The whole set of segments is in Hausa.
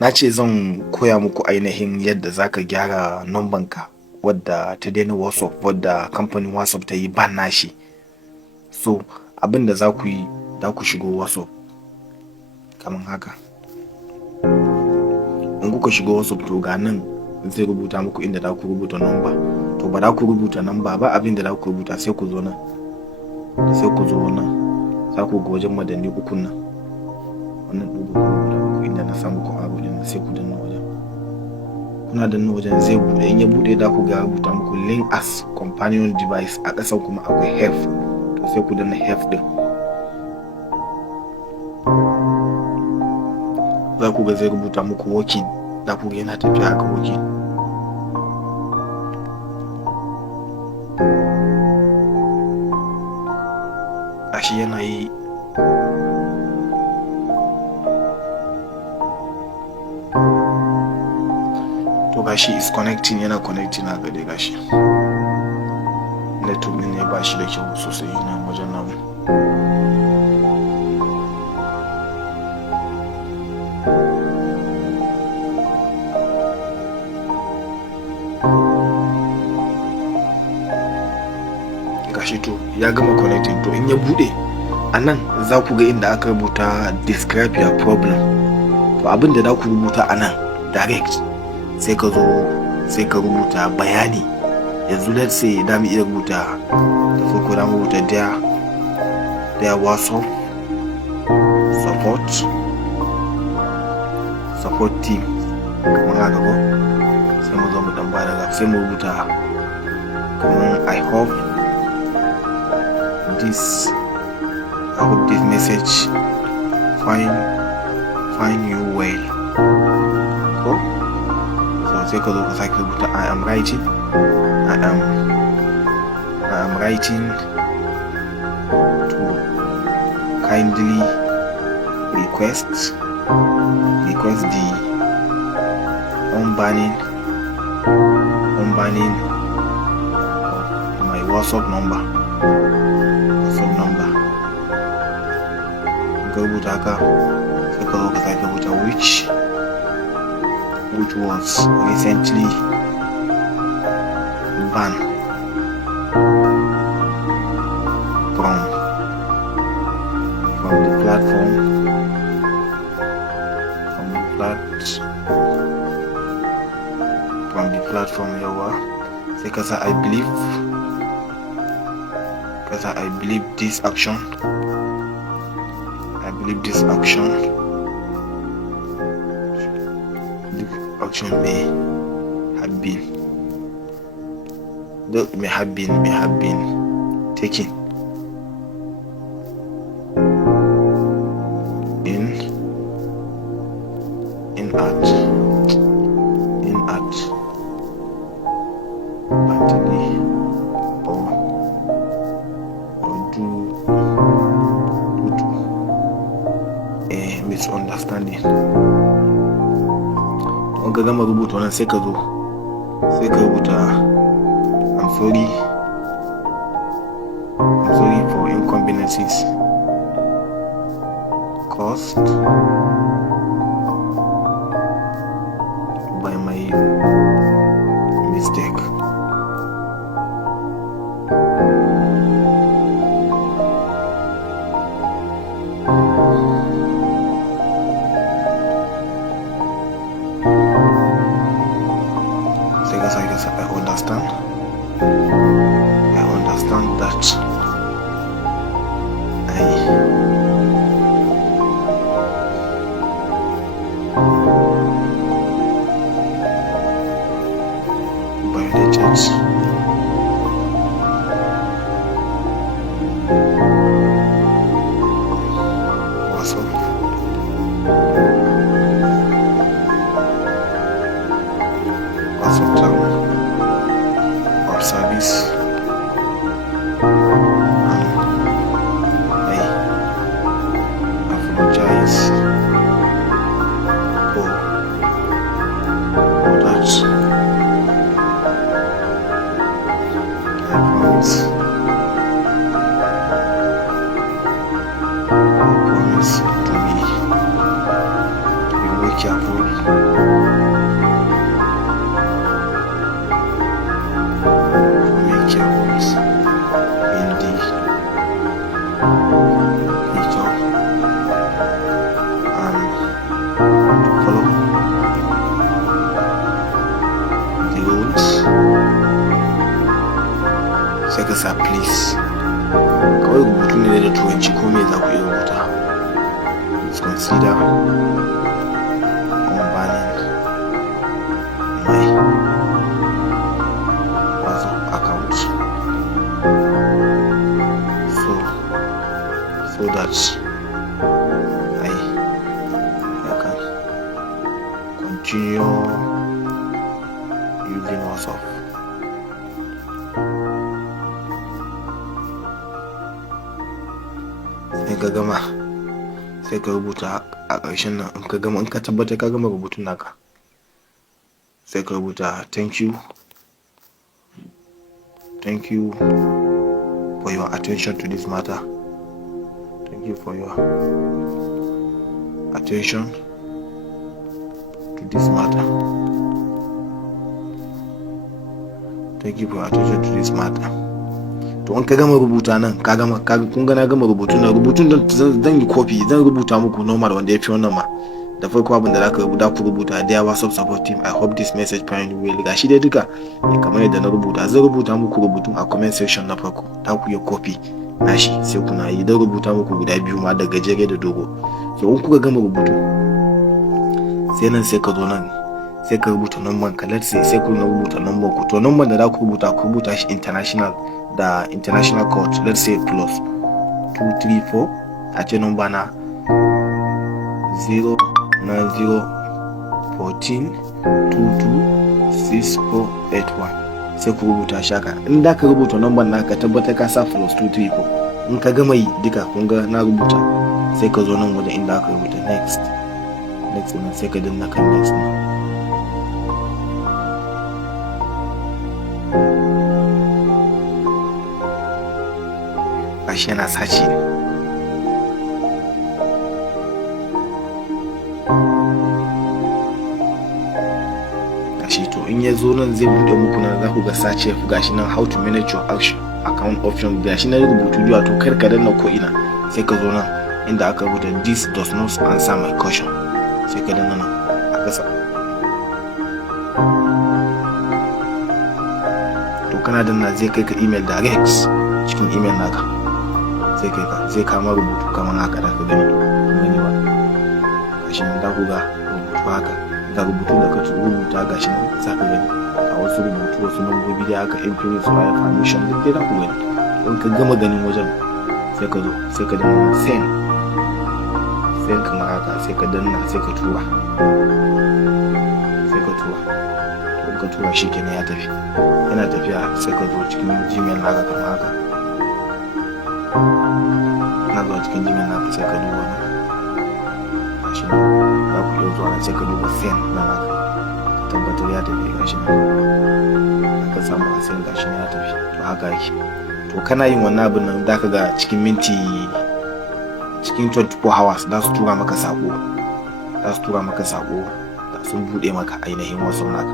Na ce zan koya muku ainihin yadda za ka gyara numbanka wadda ta daina WhatsApp, wadda kamfanin WhatsApp ta yi ban nashi. So abin da za ku yi, za ku shigo WhatsApp kamar haka. In kuka shigo WhatsApp to ga nan zai rubuta muku inda za ku rubuta number. To ba za ku rubuta number ba, abin da za ku rubuta sai ku zo nan. Sai ku zo nan. Za ku ga wajen madanni ukun nan. Wannan ɗugu ku rubuta muku inda na samu ku abu din sai ku danna wajen. Kuna danna wajen zai bude. In ya bude za ku ga rubuta muku link as companion device, a ƙasan kuma akwai help. To sai ku danna help din. Za ku ga zai rubuta muku working. Za ku ga yana tafiya haka working. Gashi yana yi. To gashi is connecting, yana connecting na gade gashi. Network ne ba shi da kyau sosai na wajen namu. Gashi to ya gama connecting. To in ya bude a nan za ku ga inda aka rubuta describe your problem. To abin da za ku rubuta a nan direct sai ka zo sai ka rubuta bayani. Yanzu let's say da mu iya rubuta da farko da mu rubuta their WhatsApp support team kamar haka ko sai mu zo mu dan ba da sai mu rubuta kamar I hope this message find you well. Ko so sai ka zo ka sake rubuta I am writing to kindly request the unbanning of my WhatsApp number. Ka rubuta haka sai ka zo ka sake rubuta which was recently banned from the platform yawa sai ka sa I believe this action may have been taken in act badly or due to a misunderstanding. Don ka gama rubuta wannan sai ka rubuta I'm sorry for inconveniences caused by my mistake. I understand that I careful. Make careful in the picture and follow the rules. Sai ka sa please. Kawai rubutu ne da turanci ko me za ku iya rubuta. Please consider banning my WhatsApp account so that I can continue using WhatsApp. Sai ka gama sai ka rubuta a ƙarshen nan in ka tabbata ka gama rubutun naka sai ka rubuta thank you for your attention to this matter. Thank you for your attention to this matter. Thank you for your attention to this matter. To in ka gama rubuta nan kun ga na gama rubutun zan yi copy zan rubuta muku normal wanda ya fi wannan ma. Da farko abin da ku rubuta dear WhatsApp support team, I hope this message find you well. Gashi dai duka kamar yadda na rubuta zan rubuta muku rubutun a comment section na farko. Da ku yi copy nashi sai kuna yi dan rubuta muku guda biyu ma da gajere da dogo. So in kuka gama rubutu sai nan sai ka zo nan sai ka rubuta number ka, let's say sai ku rubuta number ku. To number da za ku rubuta shi international da international code, let's say plus 234 a ce number na 09014226481 sai ku rubuta shaka. In da ka rubuta number na ka tabbata ka sa plus 234. In ka gama yi duka kun ga na rubuta sai ka zo nan wajen inda aka rubuta next na sai ka danna kan next na. Gashi yana sace ne. To in ya zo nan zai bude muku nan za ku ga search gashi nan how to manage your account option gashi nan rubutu biyu to kar ka danna ko ina sai ka zo nan inda aka rubuta this does not answer my question sai ka danna nan a kasa. To kana danna zai kai ka email direct cikin email naka sai kai ka zai kama rubutu kamar haka da ka gani ba. Gashi nan da ku ga rubutu haka ga rubutu da ka rubuta gashi nan za ka gani a wasu rubutu wasu lambobi da aka infinite fire permission duk dai za ku gani. In ka gama ganin wajen sai ka zo sai ka danna send kamar haka sai ka danna sai ka tura to ka tura shi kenan ya tafi. Yana tafiya sai ka zo cikin gmail naka kamar haka na zuwa cikin gmail naka sai ka duba nan gashi nan za ku iya zuwa sai ka duba send na naka tabbatar ya tafi gashi nan aka samu a send gashi nan ya tafi. To haka yake. To kana yin wannan abin nan za ka ga cikin 24 hours za su tura maka sako da sun bude maka ainihin wasu naka.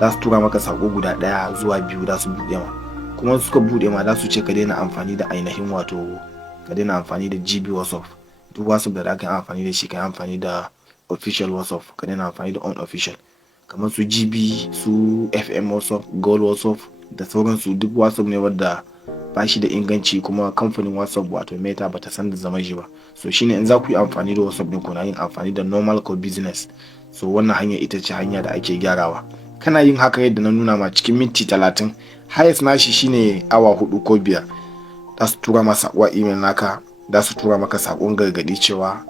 Za su tura maka sako guda 1 zuwa 2 za su bude ma, kuma suka bude ma za su ce ka daina amfani da ainihin wato ka daina amfani da GB WhatsApp. Duk WhatsApp da za ka yi amfani da shi ka yi amfani da official WhatsApp, ka daina amfani da unofficial kamar su GB su FM WhatsApp, Gold WhatsApp da sauransu. Duk WhatsApp ne wadda ba shi da inganci kuma kamfanin WhatsApp wato Meta bata san da zaman shi ba. So shine in za ku yi amfani da WhatsApp din ku na yin amfani da normal call business. So wannan hanya ita ce hanya da ake gyarawa. Kana yin haka yadda na nuna ma cikin minti 30. Highest nashi shine awa 4 ko 5. Da su tura masa wa email naka, da su tura maka sakon gargadi cewa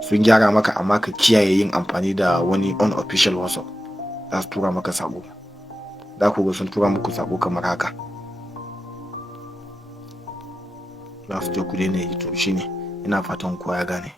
sun gyara maka amma ka kiyaye yin amfani da wani unofficial WhatsApp. Da su tura maka sako. Da ku ga sun tura muku sako kamar haka. Za su je ku daina yi. To shine ina fatan kowa ya gane.